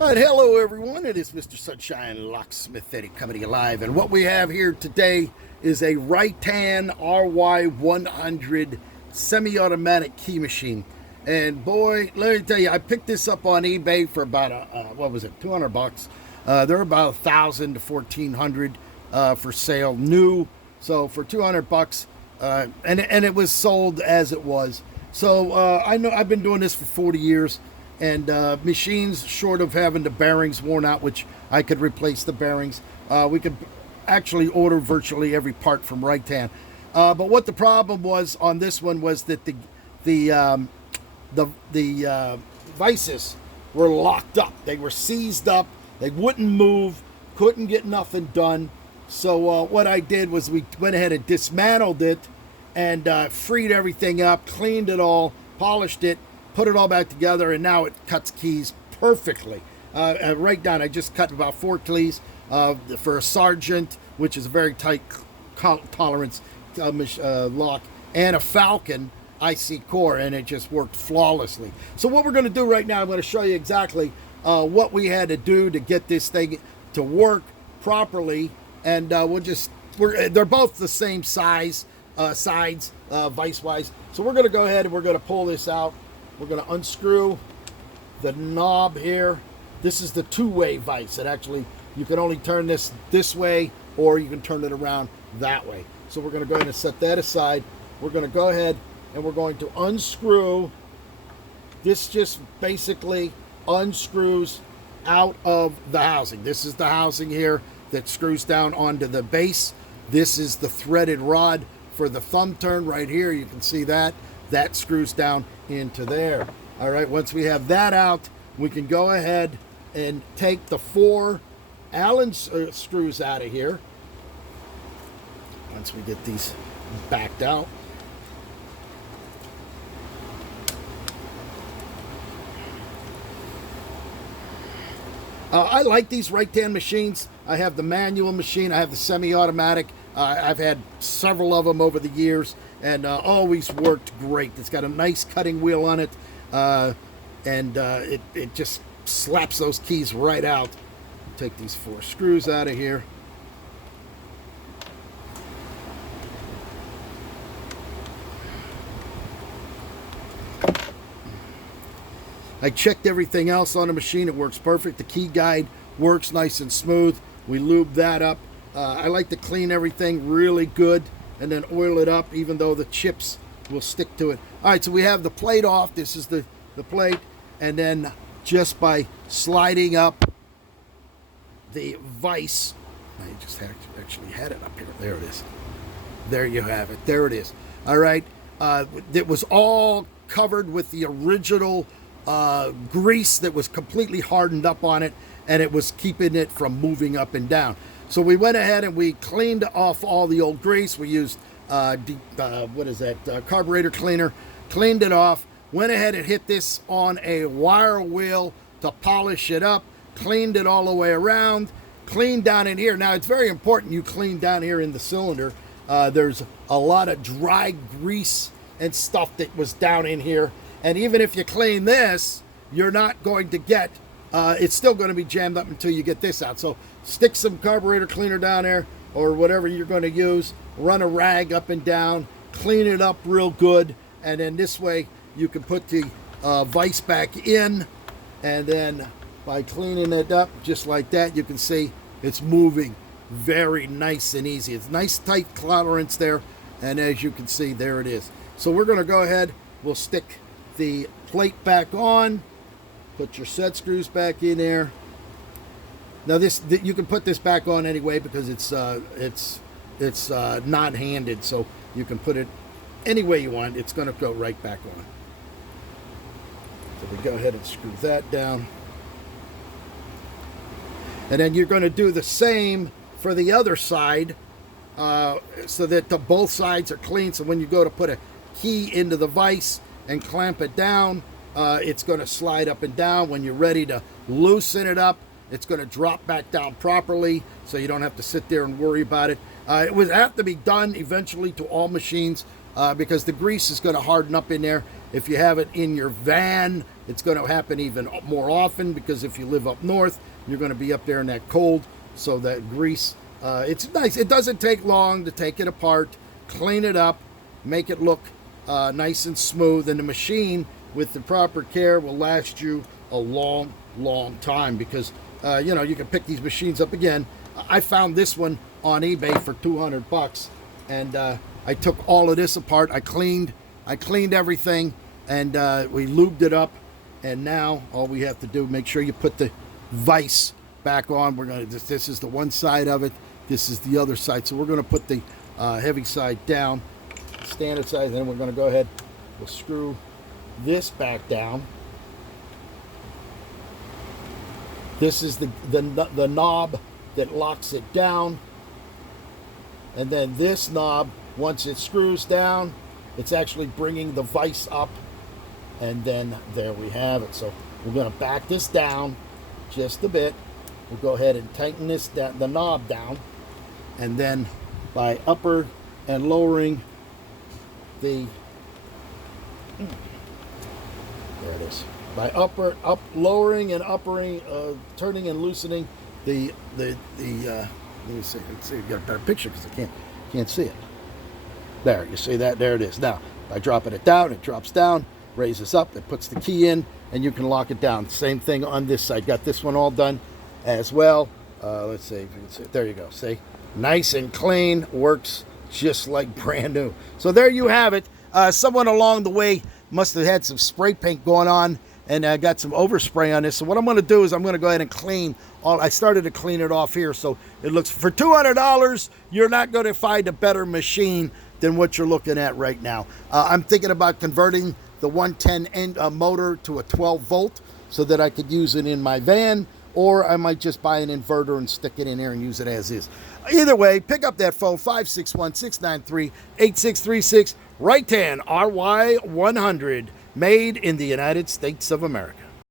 All right, hello everyone. It is Mr. Sunshine Locksmith Eddie coming to you live, and what we have here today is a Rytan RY100 semi-automatic key machine. And boy, let me tell you, I picked this up on eBay for about what was it, 200 bucks. They're about 1,000 to 1,400 for sale, new. So for 200 bucks, and it was sold as it was. So I know I've been doing this for 40 years. And machines, short of having the bearings worn out, which I could replace the bearings, we could actually order virtually every part from Rytan. But what the problem was on this one was that the vices were locked up. They were seized up. They wouldn't move. Couldn't get nothing done. So what I did was we went ahead and dismantled it and freed everything up, cleaned it all, polished it, put it all back together, and now it cuts keys perfectly. Right down, I just cut about 4 keys for a Sergeant, which is a very tight tolerance lock, and a Falcon IC core, and it just worked flawlessly. So what we're going to do right now, I'm going to show you exactly what we had to do to get this thing to work properly, and they're both the same size, sides, vice-wise. So we're going to go ahead and we're going to pull this out. We're going to unscrew the knob here. This is the two-way vise. It actually, you can only turn this way, or you can turn it around that way. So we're going to go ahead and set that aside. We're going to go ahead and we're going to unscrew. This just basically unscrews out of the housing. This is the housing here that screws down onto the base. This is the threaded rod for the thumb turn right here. You can see that. That screws down into there. All right, once we have that out, we can go ahead and take the 4 Allen screws out of here. Once we get these backed out. I like these Rytan machines. I have the manual machine. I have the semi-automatic. I've had several of them over the years, and always worked great. It's got a nice cutting wheel on it, and it just slaps those keys right out. Take these 4 screws out of here. I checked everything else on the machine. It works perfect. The key guide works nice and smooth. We lube that up. I like to clean everything really good and then oil it up, even though the chips will stick to it. All right, so we have the plate off. This is the plate. And then just by sliding up the vise, I just actually had it up here. There it is. There you have it. There it is. All right. It was all covered with the original grease that was completely hardened up on it, and it was keeping it from moving up and down. So we went ahead and we cleaned off all the old grease. We used carburetor cleaner, cleaned it off, went ahead and hit this on a wire wheel to polish it up, cleaned it all the way around, cleaned down in here. Now it's very important you clean down here in the cylinder. There's a lot of dry grease and stuff that was down in here, and even if you clean this, you're not going to get it's still going to be jammed up until you get this out. So stick some carburetor cleaner down there, or whatever you're going to use, run a rag up and down, clean it up real good, and then this way you can put the vise back in, and then by cleaning it up just like that, you can see it's moving very nice and easy. It's nice tight tolerance there, and as you can see, there it is. So we're going to go ahead, we'll stick the plate back on, put your set screws back in there. Now you can put this back on anyway because it's non-handed, so you can put it any way you want. It's going to go right back on. So we go ahead and screw that down. And then you're going to do the same for the other side, so that both sides are clean. So when you go to put a key into the vise and clamp it down, it's going to slide up and down. When you're ready to loosen it up, it's going to drop back down properly, so you don't have to sit there and worry about it. It would have to be done eventually to all machines, because the grease is going to harden up in there. If you have it in your van, It's going to happen even more often because if you live up north, you're going to be up there in that cold. So that grease, it's nice. It doesn't take long to take it apart, clean it up, make it look nice and smooth. And the machine, with the proper care, will last you a long, long time because, you know, you can pick these machines up again. I found this one on eBay for $200, and I took all of this apart. I cleaned everything, and we lubed it up. And now all we have to do, make sure you put the vise back on. We're gonna. This is the one side of it. This is the other side. So we're gonna put the heavy side down, standard side, and then we're gonna go ahead. We'll screw this back down. This is the knob that locks it down, and then this knob, once it screws down, it's actually bringing the vise up, and then there we have it. So we're going to back this down just a bit. We'll go ahead and tighten this down, the knob down, and then by upper and lowering the there it is. By lowering and uppering, turning and loosening the let me see. Let's see. I've got a better picture because I can't see it. There, you see that? There it is. Now, by dropping it down, it drops down, raises up, it puts the key in, and you can lock it down. Same thing on this side. Got this one all done as well. Let's see if you can see it. There you go. See? Nice and clean. Works just like brand new. So there you have it. Someone along the way must have had some spray paint going on, and I got some overspray on this. So what I'm going to do is I'm going to go ahead and clean all. I started to clean it off here, so it looks, for $200, you're not going to find a better machine than what you're looking at right now. I'm thinking about converting the 110 motor to a 12 volt so that I could use it in my van, or I might just buy an inverter and stick it in there and use it as is. Either way, pick up that phone, 561-693-8636, Rytan RY100, made in the United States of America.